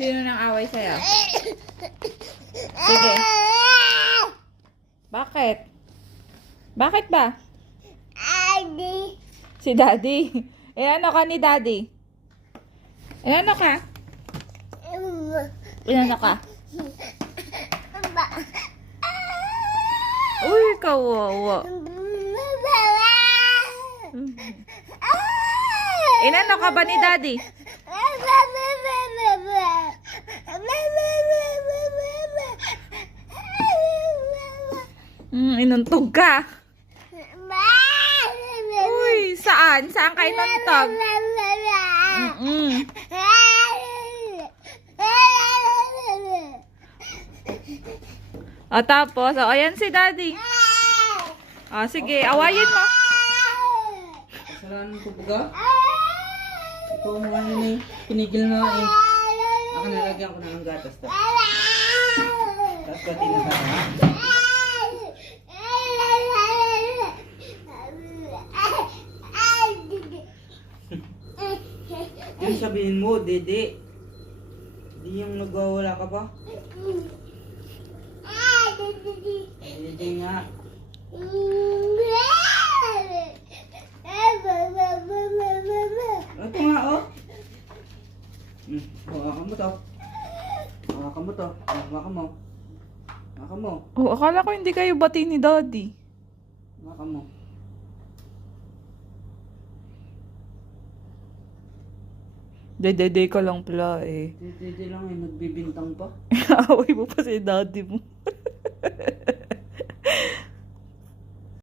Sino nang away sa'yo? Sige. Bakit? Bakit ba? Daddy. Si Daddy. Eh, ano ka ni Daddy? Eh, ano ka? Ano ka? Uy, kawawa. Inano ka ba ni Daddy? Inuntog ka. Uy, saan? Saan ka inuntog? Tapos, ayan si Daddy. Sige, awayin mo. Kasalanan ko baga? Ikaw mo nga yun eh. Pinigil na eh. Ako nalagyan ko na ng gatas to. Tapos pati na sa ha? Yung sabihin mo, Dede. Di yung nagwawala ka pa? Dede nga. Ito nga oh. Hawakan mo to. Hawakan mo to. Hawakan mo. Hawakan mo. Oh, akala ko hindi kayo bati ni Daddy. Hawakan mo. Dede ka lang pala eh. Dede lang eh. Nagbibintang pa. Away mo pa si Daddy mo.